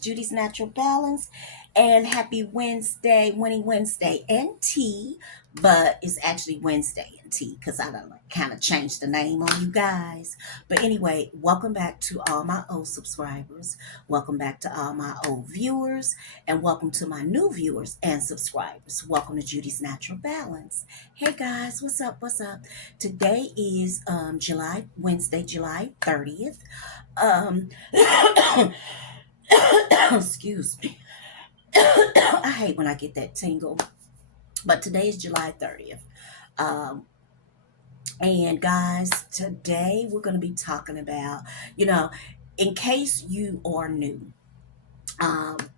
to Judy's Natural Balance, and happy Wednesday, Winning Wednesday and tea. But it's actually Wednesday and tea because I don't kind of changed the name on you guys. But anyway, welcome back to all my old subscribers. Welcome back to all my old viewers, and welcome to my new viewers and subscribers. Welcome to Judy's Natural Balance. Hey guys, what's up? What's up? Today is Wednesday, July 30th. Um, excuse me. I hate when I get that tingle. But today is July 30th. Um, and guys, today we're going to be talking about, in case you are new,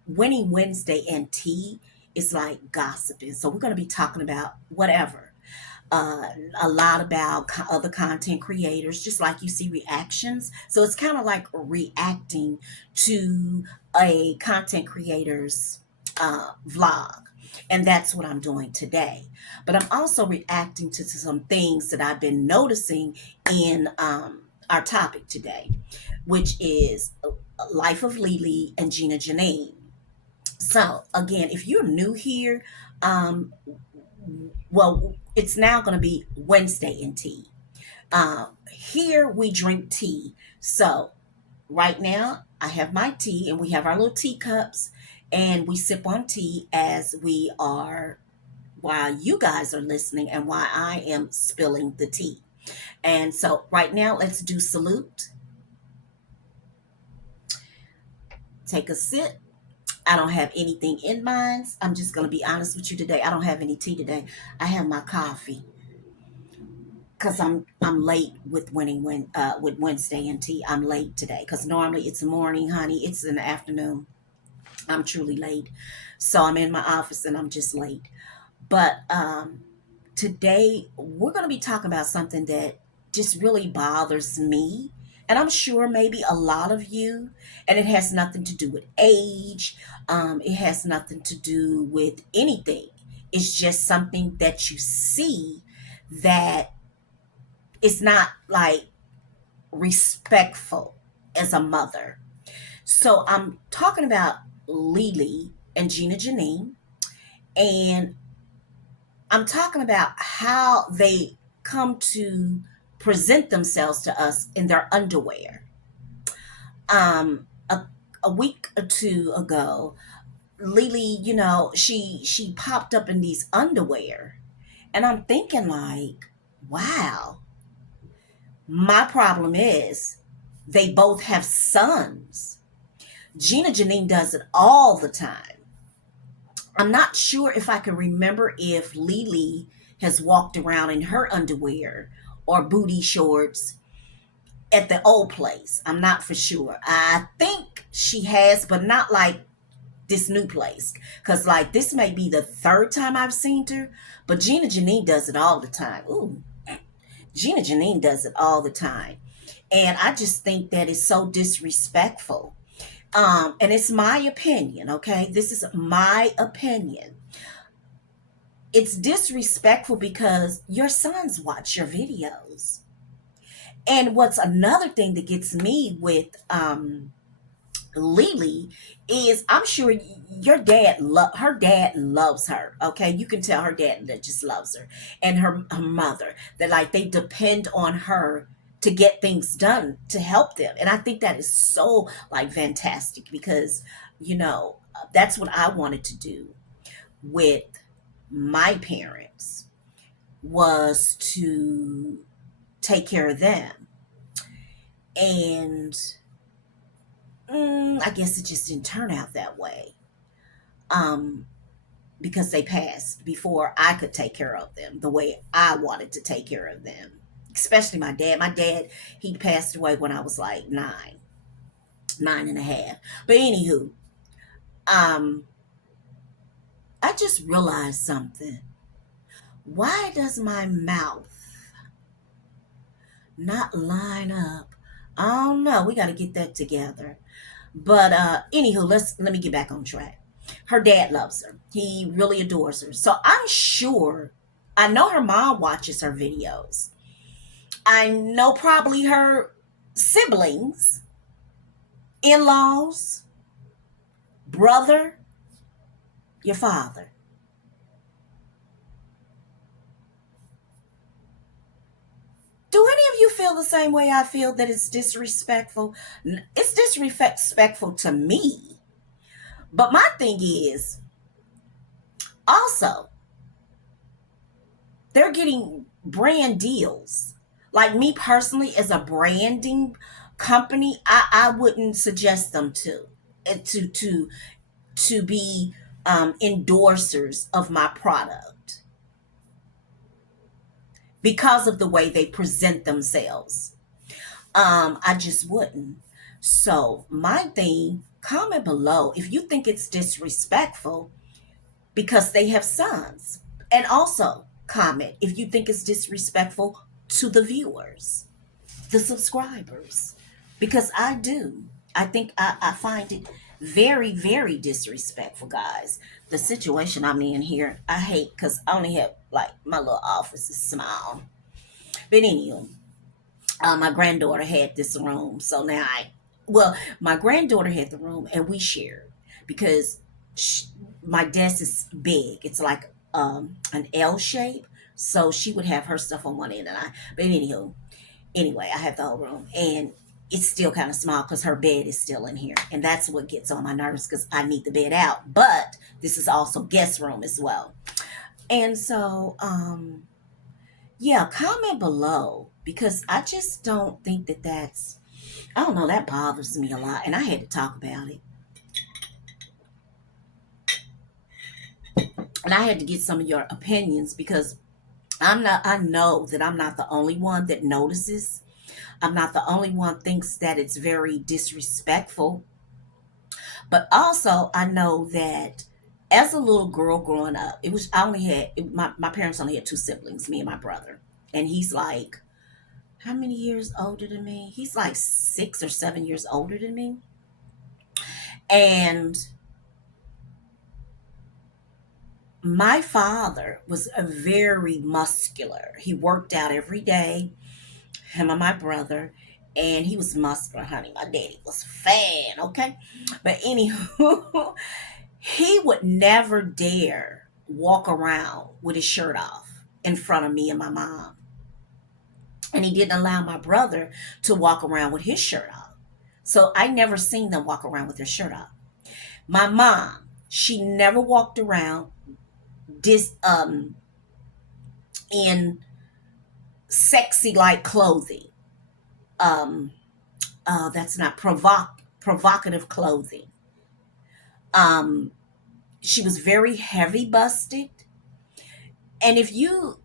Winning Wednesday and tea is like gossiping. So we're going to be talking about whatever. uh, a lot about other content creators, just like you see reactions. So it's kind of like reacting to a content creator's vlog. And that's what I'm doing today. But I'm also reacting to some things that I've been noticing in our topic today, which is Life of Lily and Gina Janine. So, again, if you're new here, um, well, it's now going to be Wednesday in tea. Here we drink tea. So right now I have my tea, and we have our little teacups, and we sip on tea as we are while you guys are listening and while I am spilling the tea. And so right now, let's do salute. Take a sip. I don't have anything in mine. I'm just going to be honest with you today. I don't have any tea today. I have my coffee because I'm late with with Wednesday and tea. I'm late today because normally it's the morning, honey. It's in the afternoon. I'm truly late, so I'm in my office and I'm just late. But today we're going to be talking about something that just really bothers me, and I'm sure maybe a lot of you. And it has nothing to do with age. It has nothing to do with anything. It's just something that you see that it's not like respectful as a mother. So I'm talking about Lily and Gina Janine, and I'm talking about how they come to present themselves to us in their underwear. A week or two ago, Lily, she popped up in these underwear, and I'm thinking like, wow. My problem is they both have sons. Gina Janine does it all the time. I'm not sure if I can remember if Lily has walked around in her underwear or booty shorts at the old place. I'm not for sure. I think she has, but not like this new place. Because, like, this may be the third time I've seen her, but Gina Janine does it all the time. Ooh, Gina Janine does it all the time. And I just think that is so disrespectful. And it's my opinion, okay? This is my opinion. It's disrespectful because your sons watch your videos. And what's another thing that gets me with Lily is I'm sure her dad loves her. Okay, you can tell her dad that just loves her, and her mother, that like they depend on her to get things done to help them. And I think that is so like fantastic because that's what I wanted to do with my parents, was to take care of them. And I guess it just didn't turn out that way, um, because they passed before I could take care of them the way I wanted to take care of them. Especially my dad. My dad, he passed away when I was like 9 and a half. But anywho, um, I just realized something. Why does my mouth not line up? I don't know. We got to get that together. But anywho, let me get back on track. Her dad loves her. He really adores her. So I'm sure, I know her mom watches her videos. I know probably her siblings, in-laws, brother, your father. Do any of you feel the same way I feel, that it's disrespectful? It's disrespectful to me. But my thing is, also, they're getting brand deals. Like me personally, as a branding company, I wouldn't suggest them to be endorsers of my product because of the way they present themselves. I just wouldn't. So my thing, comment below if you think it's disrespectful because they have sons. And also comment if you think it's disrespectful to the viewers, the subscribers. Because I do. I find it very, very disrespectful, guys. The situation I'm in here, I hate because I only have, like, my little office is small. But anyway, my granddaughter had this room. So now well, my granddaughter had the room and we shared because sh my desk is big. It's like an L shape. So she would have her stuff on one end but anyway, I have the whole room and it's still kind of small because her bed is still in here. And that's what gets on my nerves because I need the bed out. But this is also guest room as well. And so, yeah, comment below because I just don't think that that's, I don't know, that bothers me a lot. And I had to talk about it. And I had to get some of your opinions because I know that I'm not the only one that notices. I'm not the only one thinks that it's very disrespectful. But also, I know that as a little girl growing up, I only had, my parents only had two siblings, me and my brother. And he's like, how many years older than me? He's like 6 or 7 years older than me. And my father was a very muscular. He worked out every day, him and my brother, and he was muscular, honey. My daddy was fat, okay? But anywho, he would never dare walk around with his shirt off in front of me and my mom. And he didn't allow my brother to walk around with his shirt off. So I never seen them walk around with their shirt off. My mom, she never walked around this in sexy like clothing. Um that's not provocative clothing. Um she was very heavy busted. And if you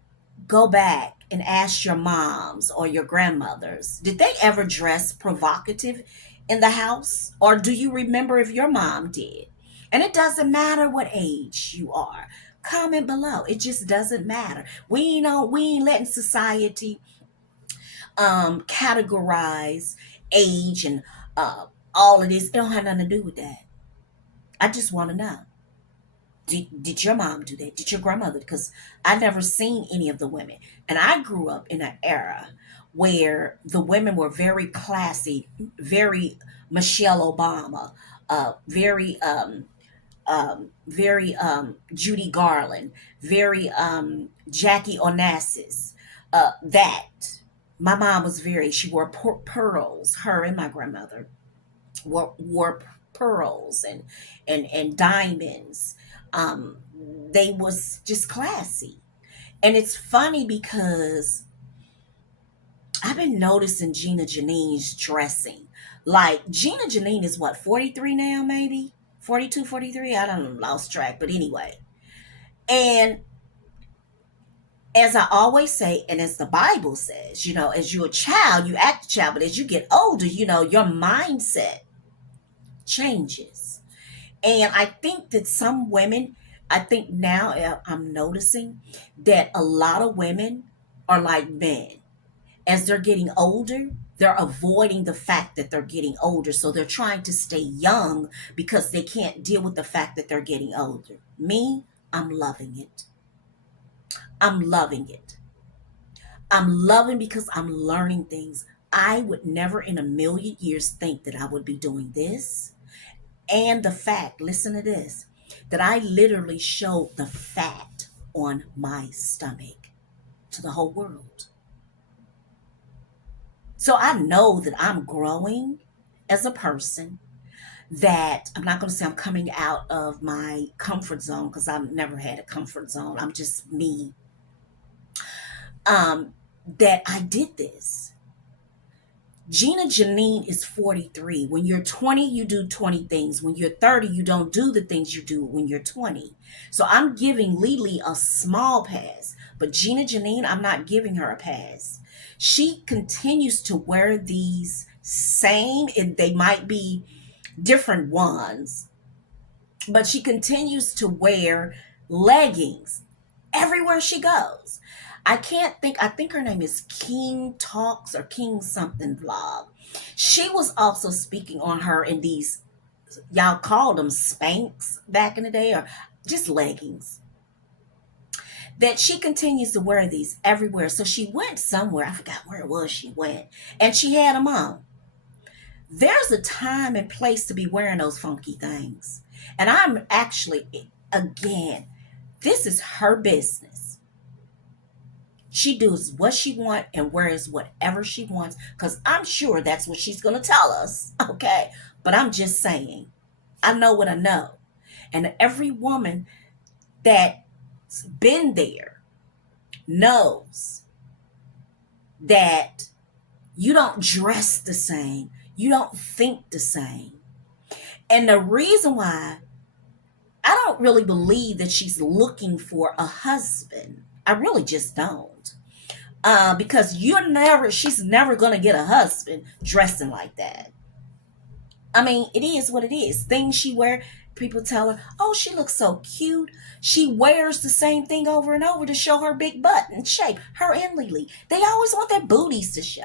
go back and ask your moms or your grandmothers, did they ever dress provocative in the house? Or do you remember if your mom did? And it doesn't matter what age you are. Comment below. It just doesn't matter. We ain't letting society categorize age and all of this. It don't have nothing to do with that. I just want to know. Did your mom do that? Did your grandmother? Because I never seen any of the women. And I grew up in an era where the women were very classy, very Michelle Obama, very Judy Garland, very Jackie Onassis. That my mom was very. She wore pearls. Her and my grandmother wore pearls and diamonds. Um, they was just classy, and it's funny because I've been noticing Gina Janine's dressing. Like Gina Janine is what, 43 now, maybe 42, 43. I don't lost track, but anyway. And as I always say, and as the Bible says, as you're a child, you act a child, but as you get older, your mindset changes. And I think that some women, I think now I'm noticing that a lot of women are like men. As they're getting older, they're avoiding the fact that they're getting older. So they're trying to stay young because they can't deal with the fact that they're getting older. Me, I'm loving it. I'm loving it. I'm loving because I'm learning things. I would never in a million years think that I would be doing this. And the fact, listen to this, that I literally showed the fat on my stomach to the whole world. So I know that I'm growing as a person, that I'm not going to say I'm coming out of my comfort zone because I've never had a comfort zone. I'm just me. Um, that I did this. Gina Janine is 43. When you're 20, you do 20 things. When you're 30, you don't do the things you do when you're 20. So I'm giving Lily a small pass, but Gina Janine, I'm not giving her a pass. She continues to wear these same, and they might be different ones, but she continues to wear leggings everywhere she goes. I think her name is King Talks or King something vlog. She was also speaking on her in these, y'all called them Spanx back in the day, or just leggings. That she continues to wear these everywhere. So she went somewhere, I forgot where it was she went, and she had them on. There's a time and place to be wearing those funky things. And I'm actually, again, this is her business. She does what she wants and wears whatever she wants, because I'm sure that's what she's going to tell us. Okay. But I'm just saying, I know what I know. And every woman that's been there knows that you don't dress the same, you don't think the same. And the reason why I don't really believe that she's looking for a husband, I really just don't. Because she's never going to get a husband dressing like that. I mean, it is what it is. Things she wear, people tell her, oh, she looks so cute. She wears the same thing over and over to show her big butt and shape. Her and Lily, they always want their booties to show.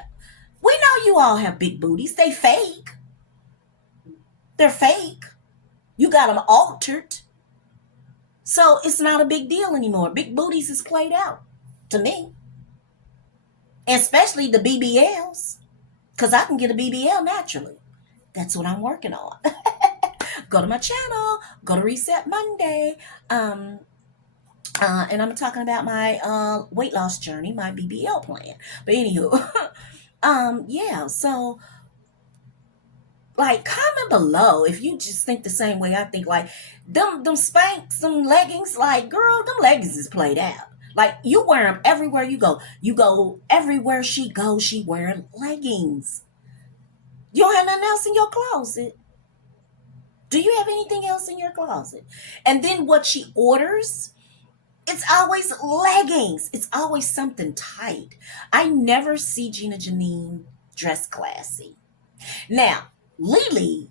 We know you all have big booties. They fake. They're fake. You got them altered. So it's not a big deal anymore. Big booties is played out to me. Especially the BBLs. Because I can get a BBL naturally. That's what I'm working on. Go to my channel. Go to Reset Monday. And I'm talking about my weight loss journey, my BBL plan. But anywho, yeah, so like comment below if you just think the same way I think. Like them Spanx, them leggings, like girl, them leggings is played out. Like you wear them everywhere you go. You go everywhere she goes, she wearing leggings. You don't have nothing else in your closet. Do you have anything else in your closet? And then what she orders, it's always leggings. It's always something tight. I never see Gina Janine dress classy. Now, Lily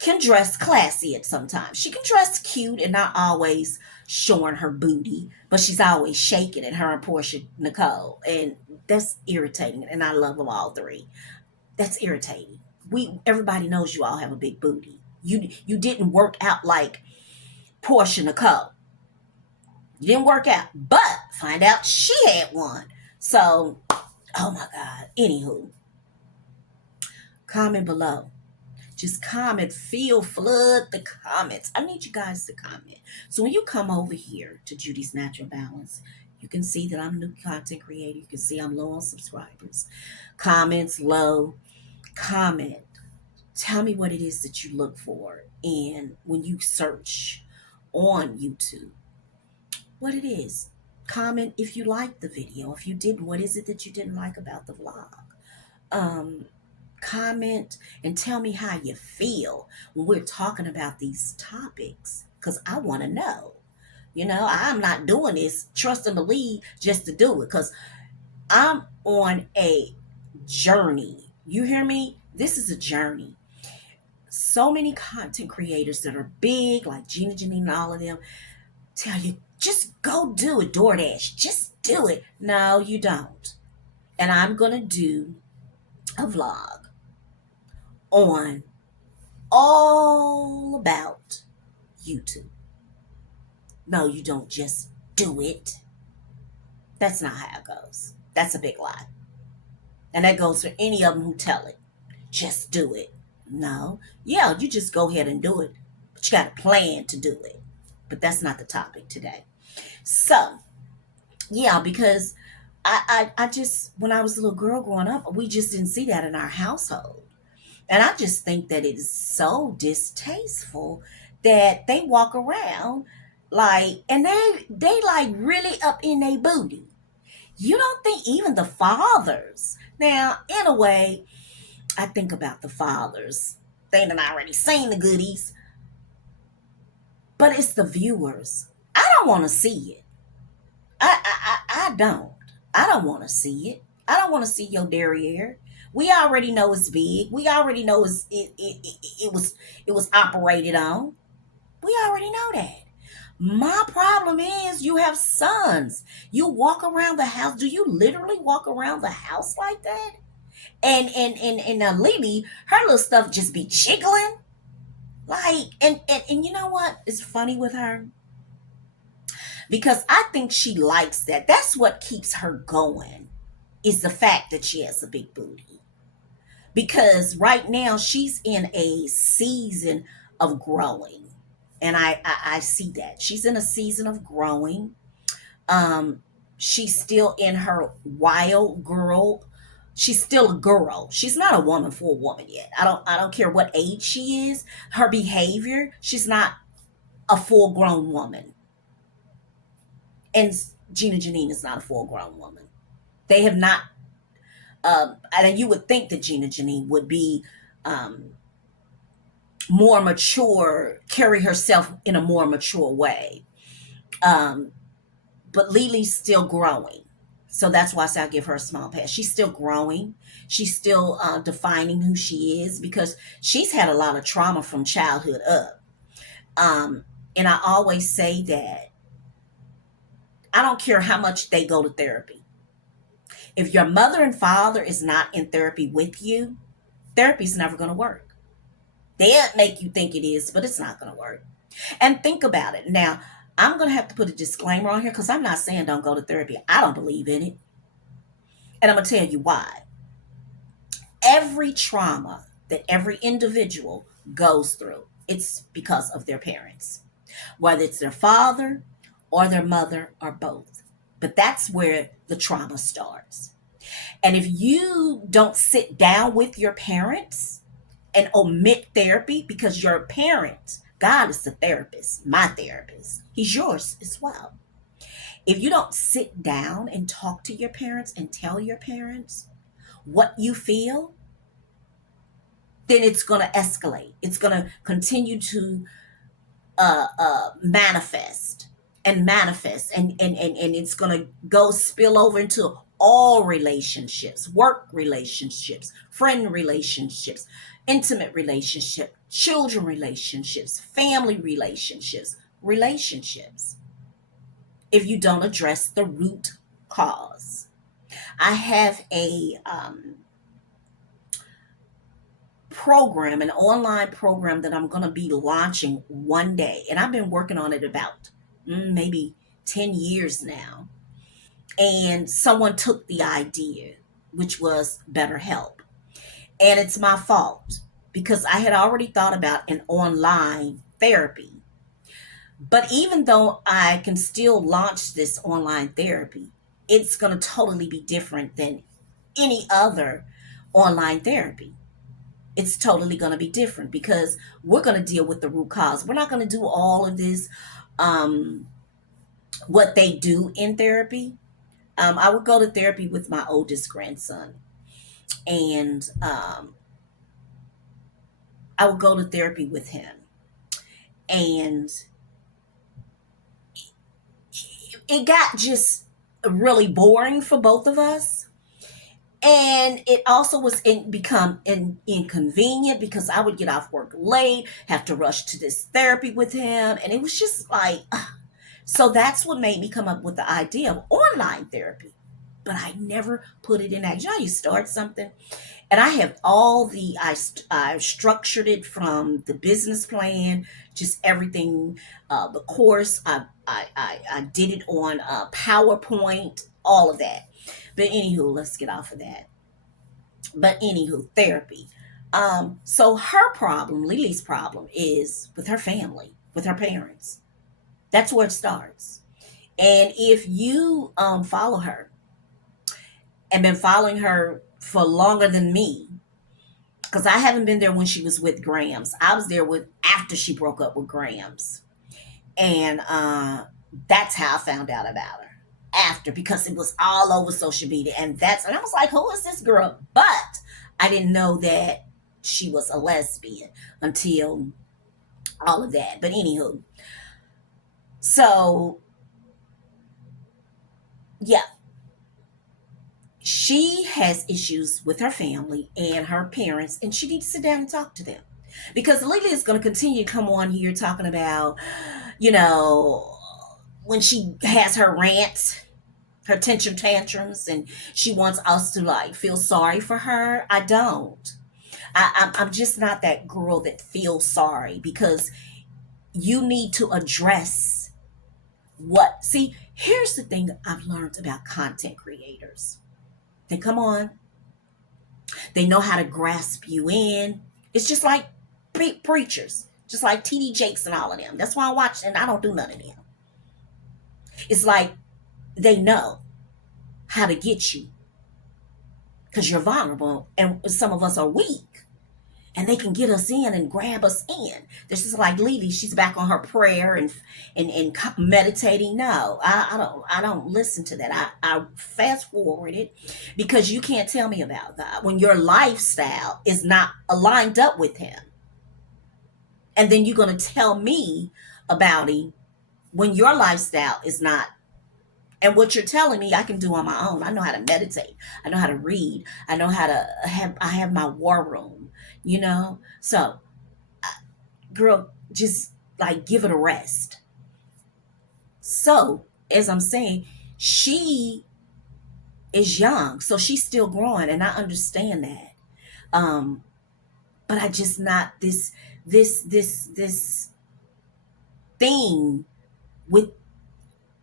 can dress classy at sometimes. She can dress cute and not always showing her booty, but she's always shaking it, her and Portia Nicole. And that's irritating. And I love them all three. That's irritating. Everybody knows you all have a big booty. You didn't work out like Portia Nicole. You didn't work out, but find out she had one. So, oh my God. Anywho, comment below. Just comment, flood the comments. I need you guys to comment. So when you come over here to Judy's Natural Balance, you can see that I'm a new content creator. You can see I'm low on subscribers. Comments low. Comment. Tell me what it is that you look for. And when you search on YouTube, what it is. Comment if you liked the video. If you didn't, what is it that you didn't like about the vlog? Comment and tell me how you feel when we're talking about these topics, because I want to know. You know, I'm not doing this trust and believe just to do it, because I'm on a journey. You hear me? This is a journey. So many content creators that are big, like Gina Janine and all of them, tell you, just go do it, DoorDash. Just do it. No, you don't. And I'm going to do a vlog on all about YouTube. No, you don't just do it. That's not how it goes. That's a big lie. And that goes for any of them who tell it. Just do it. No. Yeah, you just go ahead and do it. But you got a plan to do it. But that's not the topic today. So, yeah, because I just, when I was a little girl growing up, we just didn't see that in our household. And I just think that it is so distasteful that they walk around like, and they like really up in their booty. You don't think even the fathers, now, in a way, I think about the fathers. They done already seen the goodies, but it's the viewers. I don't want to see it. I don't. I don't want to see it. I don't want to see your derriere. We already know it's big. We already know it was operated on. We already know that. My problem is you have sons. You walk around the house. Do you literally walk around the house like that? And Lily, her little stuff just be jiggling. Like, and you know what is funny with her? Because I think she likes that. That's what keeps her going, is the fact that she has a big booty. Because right now she's in a season of growing. And I see that. She's in a season of growing. Um, she's still in her wild girl. She's still a girl. She's not a woman for a woman yet. I don't care what age she is. Her behavior, she's not a full grown woman. And Gina Janine is not a full grown woman. They have not and you would think that Gina Janine would be um, more mature, carry herself in a more mature way. Um, but Lily's still growing. So that's why I say I give her a small pass. She's still growing. She's still defining who she is because she's had a lot of trauma from childhood up. Um, and I always say that I don't care how much they go to therapy. If your mother and father is not in therapy with you, therapy's never going to work. They'll make you think it is, but it's not going to work. And think about it. Now, I'm going to have to put a disclaimer on here because I'm not saying don't go to therapy. I don't believe in it. And I'm going to tell you why. Every trauma that every individual goes through, it's because of their parents, whether it's their father or their mother or both. But that's where the trauma starts. And if you don't sit down with your parents and omit therapy because your parent, God is the therapist, my therapist, he's yours as well. If you don't sit down and talk to your parents and tell your parents what you feel, then it's going to escalate. It's going to continue to manifest and manifest, and it's going to go spill over into all relationships, work relationships, friend relationships, intimate relationship, children relationships, family relationships, if you don't address the root cause. I have a program, an online program that I'm going to be launching one day. And I've been working on it about maybe 10 years now. And someone took the idea, which was BetterHelp. And it's my fault because I had already thought about an online therapy. But even though I can still launch this online therapy, it's going to totally be different than any other online therapy. It's totally going to be different because we're going to deal with the root cause. We're not going to do all of this, um, what they do in therapy. I would go to therapy with my oldest grandson, and I would go to therapy with him. And it got just really boring for both of us. And it also was inconvenient because I would get off work late, have to rush to this therapy with him, and it was just like, so that's what made me come up with the idea of online therapy. But I never put it in action. You know, you start something, and I have I structured it from the business plan, just everything, the course. I did it on PowerPoint, all of that. But anywho, let's get off of that. But anywho, therapy. So her problem, Lily's problem, is with her family, with her parents. That's where it starts. And if you follow her and been following her for longer than me, because I haven't been there when she was with Grams. I was there with after she broke up with Grams, and that's how I found out about her after, because it was all over social media, and I was like, who is this girl? But I didn't know that she was a lesbian until all of that. But anywho, so yeah, she has issues with her family and her parents, and she needs to sit down and talk to them. Because Lily is going to continue to come on here talking about, you know, when she has her rants, her tension tantrums, and she wants us to like feel sorry for her. I don't. I'm just not that girl that feels sorry, because you need to address what. See, here's the thing I've learned about content creators. They come on, they know how to grasp you in. It's just like preachers, just like TD Jakes and all of them. That's why I watch, and I don't do none of them. It's like they know how to get you because you're vulnerable, and some of us are weak. And they can get us in and grab us in. This is like Lily. She's back on her prayer and meditating. No, I don't listen to that. I fast forward it, because you can't tell me about God when your lifestyle is not aligned up with Him. And then you're gonna tell me about Him when your lifestyle is not. And what you're telling me, I can do on my own. I know how to meditate. I know how to read. I know how to have. I have my war room. So girl, just like give it a rest. So, as I'm saying, she is young, so she's still growing, and I understand that. Um, but I just not this thing with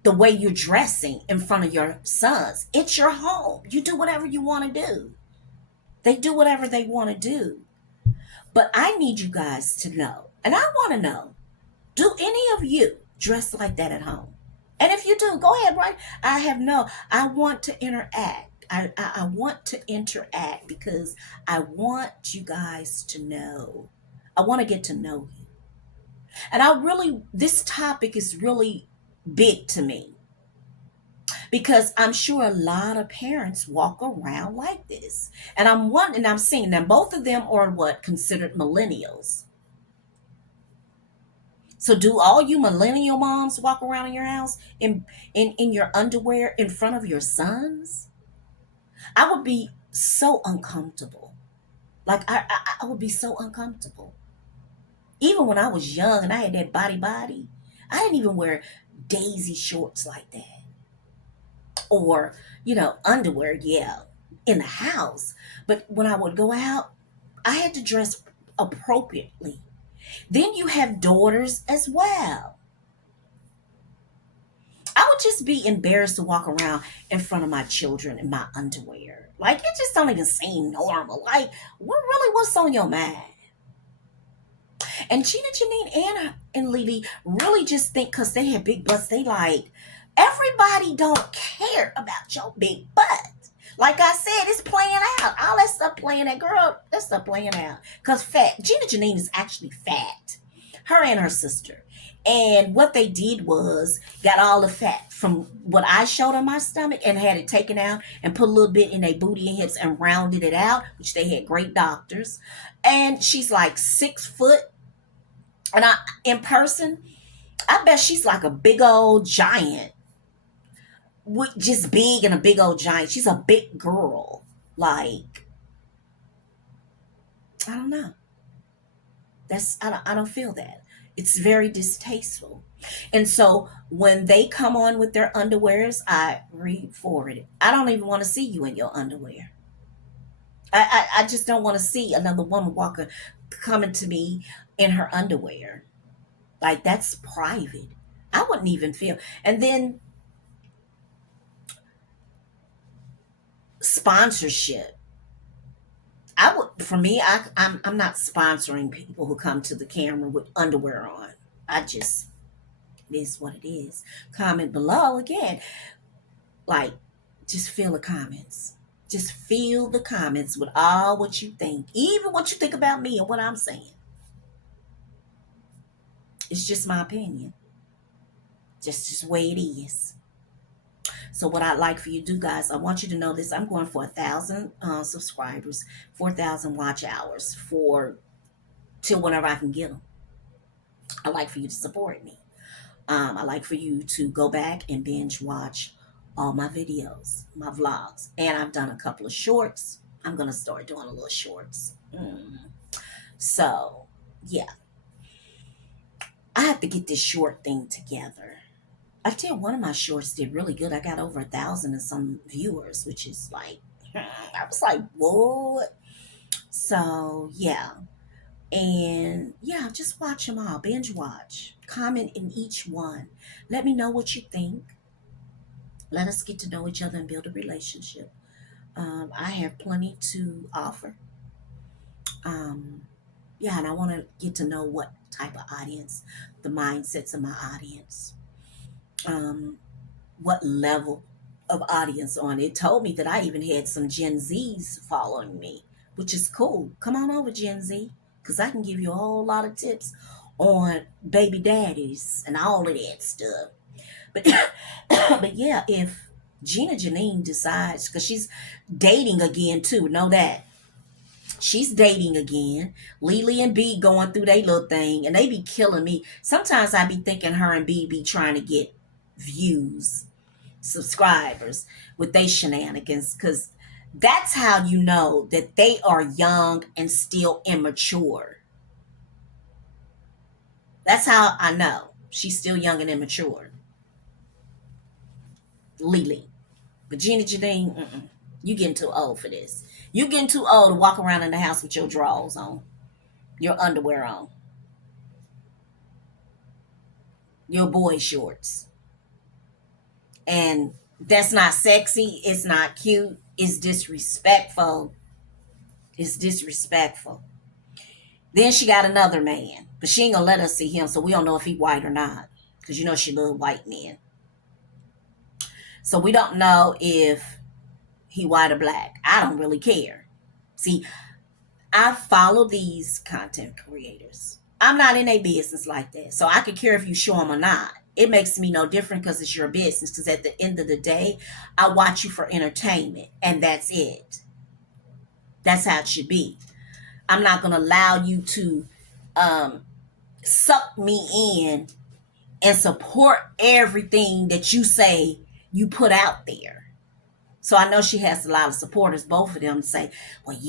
the way you're dressing in front of your sons. It's your home. You do whatever you want to do. They do whatever they want to do. But I need you guys to know, and I want to know, do any of you dress like that at home? And if you do, go ahead, right? I want to interact. I want to interact, because I want you guys to know. I want to get to know you. And this topic is really big to me, because I'm sure a lot of parents walk around like this. And I'm seeing them, both of them are what considered millennials. So do all you millennial moms walk around in your house in your underwear in front of your sons? I would be so uncomfortable. Like I would be so uncomfortable. Even when I was young and I had that body, I didn't even wear daisy shorts like that. Or, underwear, yeah, in the house. But when I would go out, I had to dress appropriately. Then you have daughters as well. I would just be embarrassed to walk around in front of my children in my underwear. Like, it just don't even seem normal. Like, what's on your mind? And Gina, Janine, and Lily really just think because they have big butts, they like, everybody don't care about your big butt. Like I said, it's playing out. All that stuff playing out. Girl, that stuff playing out. Because Gina Janine is actually fat. Her and her sister. And what they did was got all the fat from what I showed on my stomach and had it taken out and put a little bit in their booty and hips and rounded it out, which they had great doctors. And she's like 6 foot. And in person, I bet she's like a big old giant. Just big and a big old giant. She's a big girl. Like, I don't know. I don't feel that. It's very distasteful. And so when they come on with their underwears, I read forward it. I don't even want to see you in your underwear. I just don't want to see another woman coming to me in her underwear. Like, that's private. I wouldn't even feel. And then sponsorship. I would, for me, I'm not sponsoring people who come to the camera with underwear on. I just, it is what it is. Comment below again. Like, just feel the comments. Just feel the comments with all what you think, even what you think about me and what I'm saying. It's just my opinion. Just the way it is. So what I'd like for you to do, guys, I want you to know this. I'm going for 1,000 subscribers, 4,000 watch hours for till whenever I can get them. I'd like for you to support me. I like for you to go back and binge watch all my videos, my vlogs. And I've done a couple of shorts. I'm going to start doing a little shorts. So, yeah. I have to get this short thing together. I tell you, one of my shorts did really good. I got over 1,000 and some viewers, which is like, I was like, what? So, yeah. And yeah, just watch them all. Binge watch. Comment in each one. Let me know what you think. Let us get to know each other and build a relationship. I have plenty to offer. Um, yeah, and I want to get to know what type of audience, the mindsets of my audience, um, what level of audience on it. Told me that I even had some Gen Zs following me, which is cool. Come on over, Gen Z, because I can give you a whole lot of tips on baby daddies and all of that stuff. But but yeah, if Gina Janine decides, because she's dating again too, know that she's dating again. Lily and B going through their little thing, and they be killing me. Sometimes I be thinking her and B be trying to get views, subscribers with they shenanigans, because that's how you know that they are young and still immature. That's how I know she's still young and immature. Lily. But Gina Janine, you getting too old for this. You getting too old to walk around in the house with your drawers on, your underwear on, your boy shorts. And that's not sexy. It's not cute. It's disrespectful. It's disrespectful. Then she got another man, but she ain't gonna let us see him, so we don't know if he white or not, because you know she love white men. So we don't know if he white or black. I don't really care. See, I follow these content creators. I'm not in a business like that, so I could care if you show them or not. It makes me no different because it's your business. Because at the end of the day, I watch you for entertainment, and that's it. That's how it should be. I'm not going to allow you to um, suck me in and support everything that you say you put out there. So I know she has a lot of supporters, both of them say, well,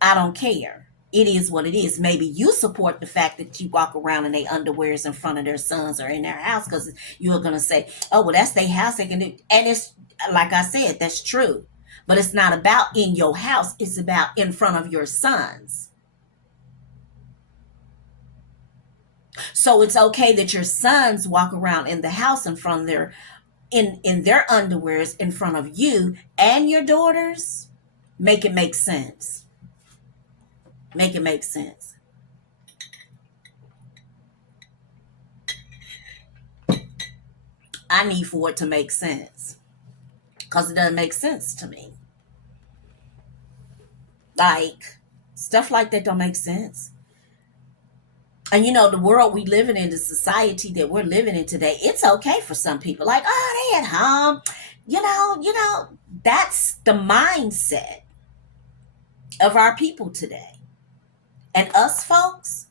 I don't care. It is what it is. Maybe you support the fact that you walk around in their underwears in front of their sons or in their house because you're going to say, oh, well, that's their house. They can do. And it's like I said, that's true. But it's not about in your house. It's about in front of your sons. So it's okay that your sons walk around in the house in front of their underwears in front of you and your daughters. Make it make sense. Make it make sense. I need for it to make sense because it doesn't make sense to me. Like, stuff like that don't make sense. And you know, the world we living in, the society that we're living in today, it's okay for some people. Like, oh, they at home. That's the mindset of our people today. And us folks,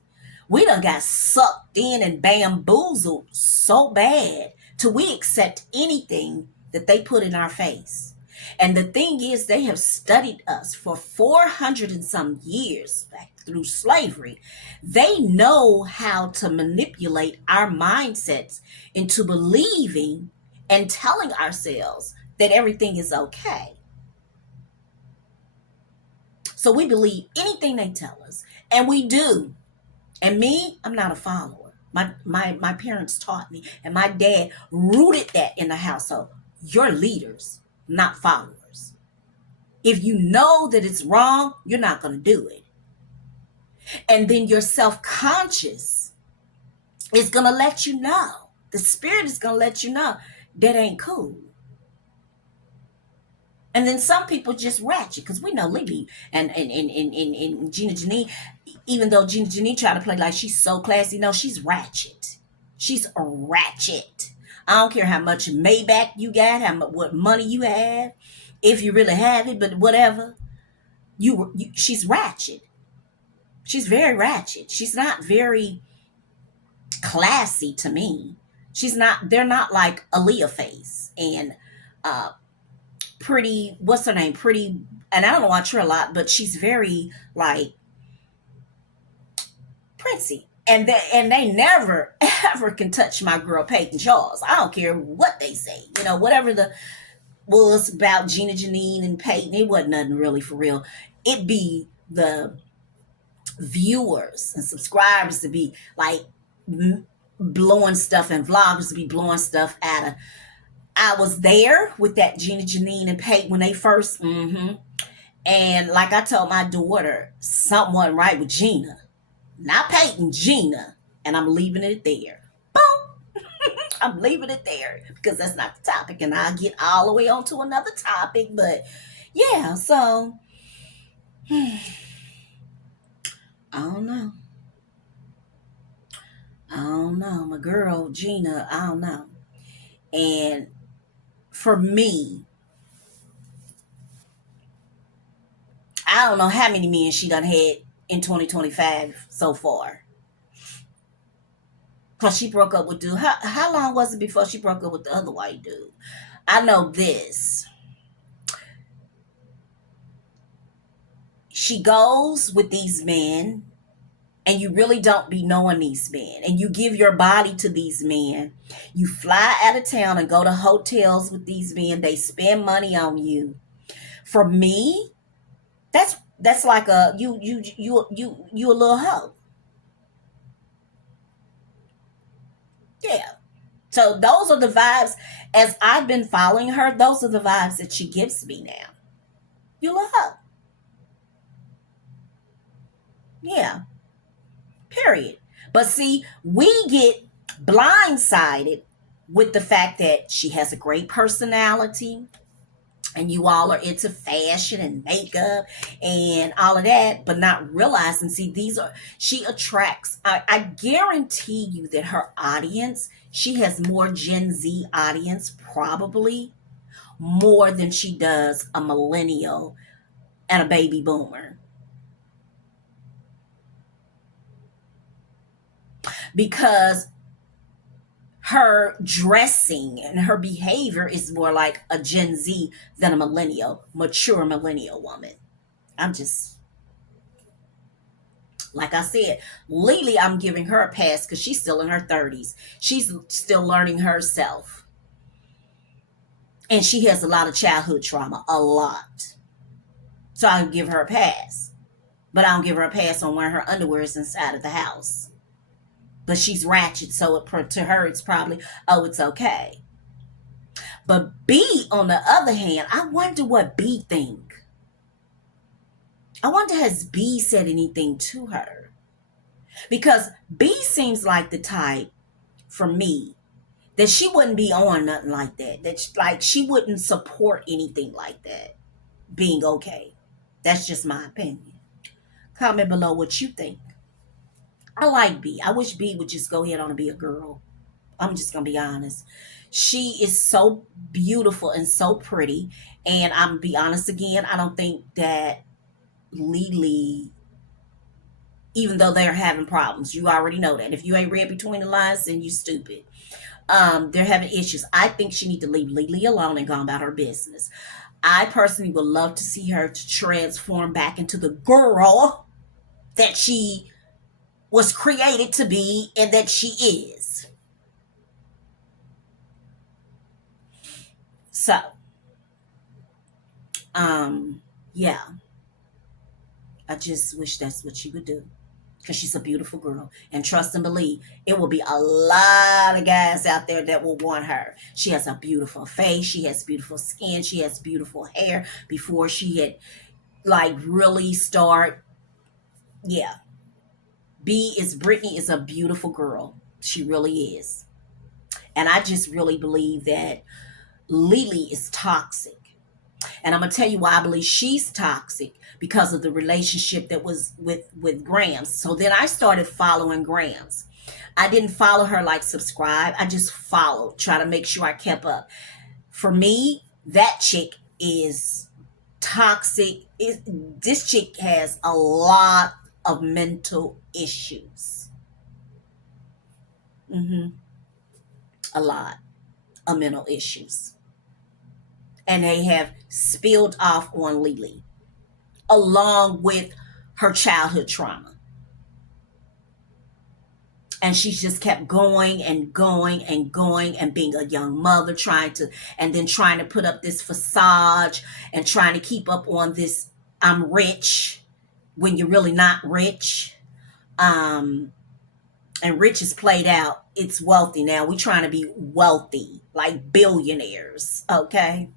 we done got sucked in and bamboozled so bad till we accept anything that they put in our face. And the thing is, they have studied us for 400 and some years back through slavery. They know how to manipulate our mindsets into believing and telling ourselves that everything is okay. So we believe anything they tell us, and we do. And me, I'm not a follower. My parents taught me, and my dad rooted that in the household. You're leaders, not followers. If you know that it's wrong, you're not going to do it. And then your self-conscious is going to let you know. The spirit is going to let you know that ain't cool. And then some people just ratchet, because we know Lily and Gina Janine, even though Gina Janine try to play like she's so classy, no, she's ratchet. She's a ratchet. I don't care how much Maybach you got, what money you have, if you really have it, but whatever. She's ratchet. She's very ratchet. She's not very classy to me. She's not. They're not like Aaliyah face and uh, pretty. What's her name? Pretty. And I don't watch her a lot, but she's very like Princey. And they never ever can touch my girl Peyton Charles. I don't care what they say. Whatever the was about Gina Janine and Peyton, it wasn't nothing really for real. It be the viewers and subscribers to be like blowing stuff, and vloggers to be blowing stuff out of. I was there with that Gina Janine and Peyton when they first and like I told my daughter, something wasn't right with Gina. Not Peyton, Gina. And I'm leaving it there. Boom. I'm leaving it there because that's not the topic. And I'll get all the way on to another topic. But yeah, so I don't know. I don't know. My girl, Gina, I don't know. And for me, I don't know how many men she done had in 2025 so far. Because she broke up with dude. How long was it before she broke up with the other white dude? I know this. She goes with these men, and you really don't be knowing these men, and you give your body to these men. You fly out of town and go to hotels with these men. They spend money on you. For me, that's like a you a little hoe. Yeah. So those are the vibes. As I've been following her, those are the vibes that she gives me now. You a little hoe. Yeah. Period. But see, we get blindsided with the fact that she has a great personality, and you all are into fashion and makeup and all of that, but not realizing, see, she attracts, I guarantee you that her audience, she has more Gen Z audience, probably more than she does a millennial and a baby boomer. Because her dressing and her behavior is more like a Gen Z than a millennial, mature millennial woman. I'm just, like I said, Lily, I'm giving her a pass because she's still in her 30s. She's still learning herself. And she has a lot of childhood trauma, a lot. So I give her a pass. But I don't give her a pass on wearing her underwear inside of the house. But she's ratchet, so to her it's probably, oh, it's okay. But B, on the other hand, I wonder what B think. I wonder, has B said anything to her? Because B seems like the type, for me, that she wouldn't be on nothing like that. Like she wouldn't support anything like that being okay. That's just my opinion. Comment below what you think. I like B. I wish B would just go ahead on and be a girl. I'm just gonna be honest. She is so beautiful and so pretty. And I'm gonna be honest again, I don't think that Lily, even though they're having problems, you already know that. If you ain't read between the lines, then you stupid. They're having issues. I think she need to leave Lily alone and go about her business. I personally would love to see her to transform back into the girl that she was created to be and that she is. So, yeah, I just wish that's what she would do. because she's a beautiful girl. And trust and believe, it will be a lot of guys out there that will want her. She has a beautiful face. She has beautiful skin. She has beautiful hair. Before she had like really start, yeah. Brittany is a beautiful girl. She really is. And I just really believe that Lily is toxic. And I'm gonna tell you why I believe she's toxic, because of the relationship that was with Grams. So then I started following Grams. I didn't follow her like subscribe. I just followed, try to make sure I kept up. For me, that chick is toxic. This chick has a lot of mental issues. A lot of mental issues. And they have spilled off on Lily, along with her childhood trauma. And she just kept going and going and going and being a young mother, and then trying to put up this facade and trying to keep up on this I'm rich when you're really not rich. And rich is played out. It's wealthy now. We're trying to be wealthy, like billionaires. Okay.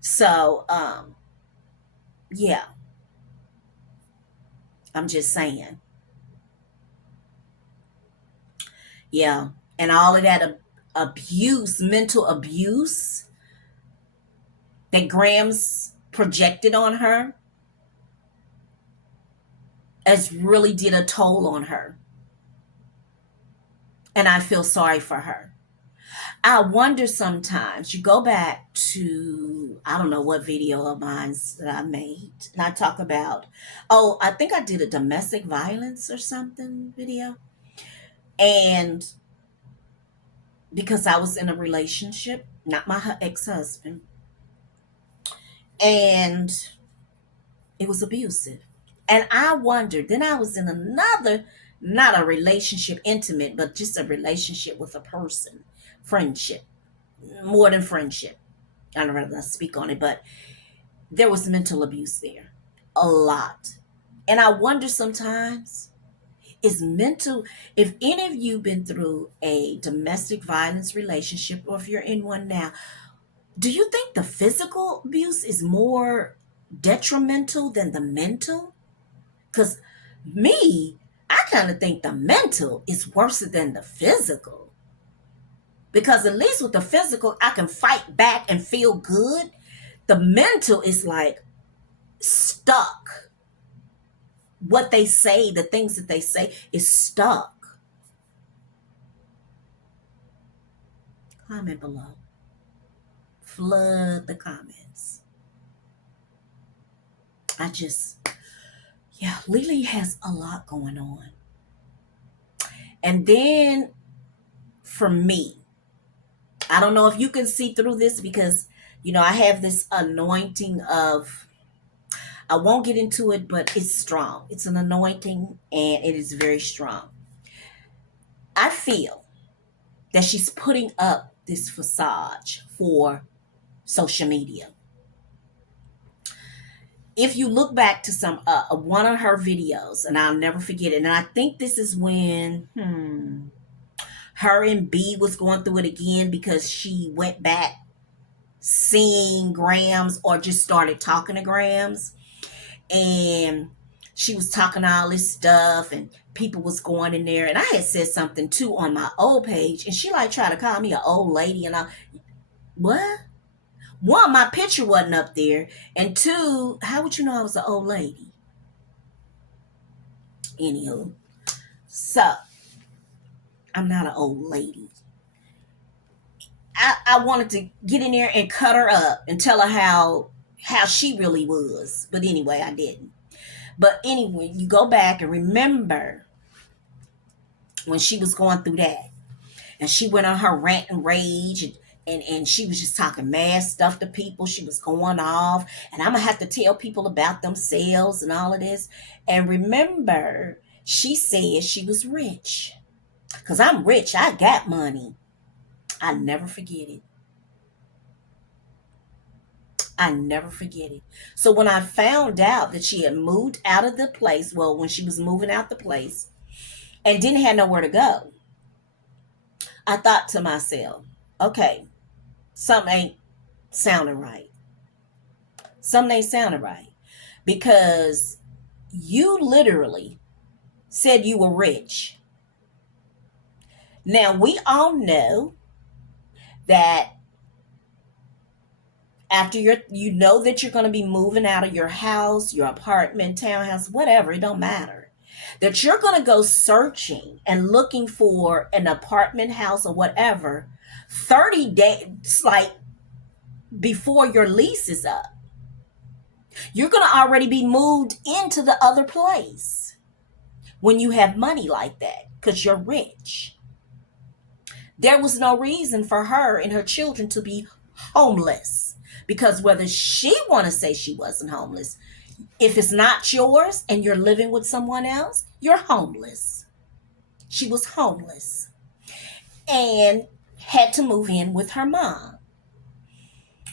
So, yeah, I'm just saying. Yeah. And all of that abuse, mental abuse that Grams projected on her has really did a toll on her. And I feel sorry for her. I wonder sometimes, you go back to, I don't know what video of mine that I made, and I talk about, oh, I think I did a domestic violence or something video. And because I was in a relationship, not my ex-husband, and it was abusive. And I wondered, then I was in another, not a relationship intimate, but just a relationship with a person, friendship, more than friendship. I don't rather not speak on it, but there was mental abuse there, a lot. And I wonder sometimes, is mental, if any of you been through a domestic violence relationship, or if you're in one now, do you think the physical abuse is more detrimental than the mental? Because me, I kind of think the mental is worse than the physical. Because at least with the physical, I can fight back and feel good. The mental is like stuck. What they say, the things that they say, is stuck. Comment below. Flood the comments. Yeah, Lily has a lot going on. And then for me, I don't know if you can see through this, because, I have this anointing of, I won't get into it, but it's strong. It's an anointing and it is very strong. I feel that she's putting up this facade for social media. If you look back to some one of her videos, and I'll never forget it, and I think this is when her and B was going through it again, because she went back seeing Grams, or just started talking to Grams, and she was talking all this stuff, and people was going in there, and I had said something too on my old page, and she like tried to call me an old lady, and what? One, my picture wasn't up there, and two, how would you know I was an old lady? Anywho, so I'm not an old lady. I wanted to get in there and cut her up and tell her how she really was, but anyway, I didn't. But anyway, you go back and remember when she was going through that, and she went on her rant and rage, and she was just talking mad stuff to people. She was going off, and I'm gonna have to tell people about themselves and all of this. And remember, she said she was rich, because I'm rich, I got money. I never forget it. I never forget it. So when I found out that she had moved out of the place, well, when she was moving out the place, and didn't have nowhere to go. I thought to myself, okay, something ain't sounding right. Something ain't sounding right. Because you literally said you were rich. Now, we all know that after you know that you're going to be moving out of your house, your apartment, townhouse, whatever, it don't matter. That you're going to go searching and looking for an apartment house or whatever 30 days, like before your lease is up. You're going to already be moved into the other place when you have money like that because you're rich. There was no reason for her and her children to be homeless, because whether she want to say she wasn't homeless, if it's not yours and you're living with someone else, you're homeless. She was homeless and had to move in with her mom.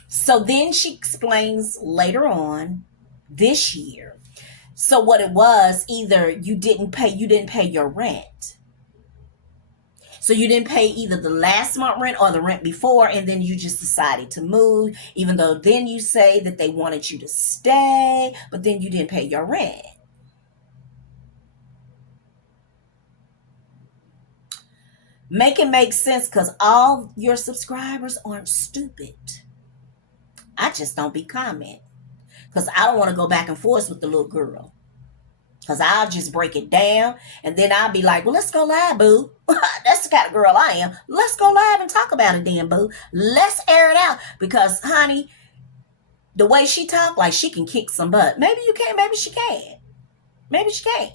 So then she explains later on this year. So what it was, either you didn't pay your rent. So you didn't pay either the last month rent or the rent before, and then you just decided to move, even though then you say that they wanted you to stay, but then you didn't pay your rent. Make it make sense, because all your subscribers aren't stupid. I just don't be comment, because I don't want to go back and forth with the little girl. Because I'll just break it down, and then I'll be like, well, let's go live, boo. That's the kind of girl I am. Let's go live and talk about it then, boo. Let's air it out. Because, honey, the way she talk, like she can kick some butt. Maybe you can, maybe she can. Maybe she can.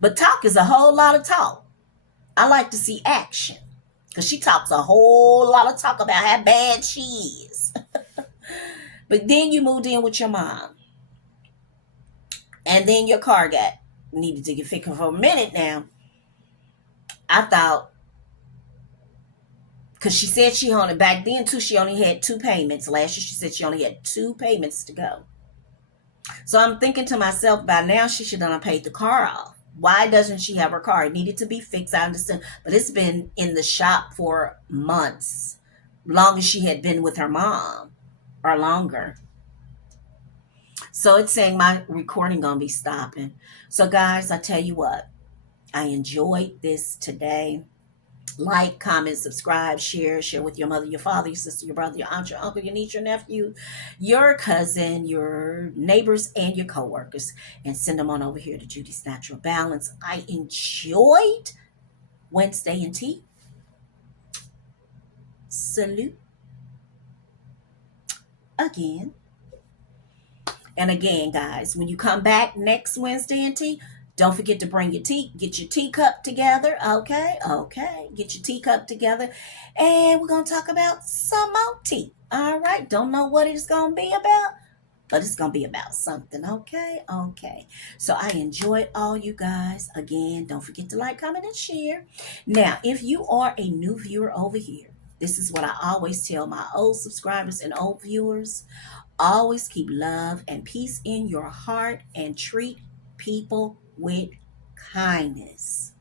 But talk is a whole lot of talk. I like to see action. Because she talks a whole lot of talk about how bad she is. But then you moved in with your mom. And then your car got needed to get fixed for a minute now. I thought, because she said she only, back then too, she only had 2 payments. Last year she said she only had 2 payments to go. So I'm thinking to myself, by now she should have paid the car off. Why doesn't she have her car? It needed to be fixed, I understand. But it's been in the shop for months. Long as she had been with her mom, or longer. So it's saying my recording gonna be stopping. So guys, I tell you what, I enjoyed this today. Like, comment, subscribe, share with your mother, your father, your sister, your brother, your aunt, your uncle, your niece, your nephew, your cousin, your neighbors, and your coworkers. And send them on over here to Judy's Natural Balance. I enjoyed Wednesday and tea. Salute again. And again, guys, when you come back next Wednesday and tea, don't forget to bring your tea, get your teacup together. Okay. Get your teacup together. And we're going to talk about some more tea. All right. Don't know what it's going to be about, but it's going to be about something. Okay. So I enjoyed all you guys. Again, don't forget to like, comment, and share. Now, if you are a new viewer over here, this is what I always tell my old subscribers and old viewers. Always keep love and peace in your heart and treat people with kindness.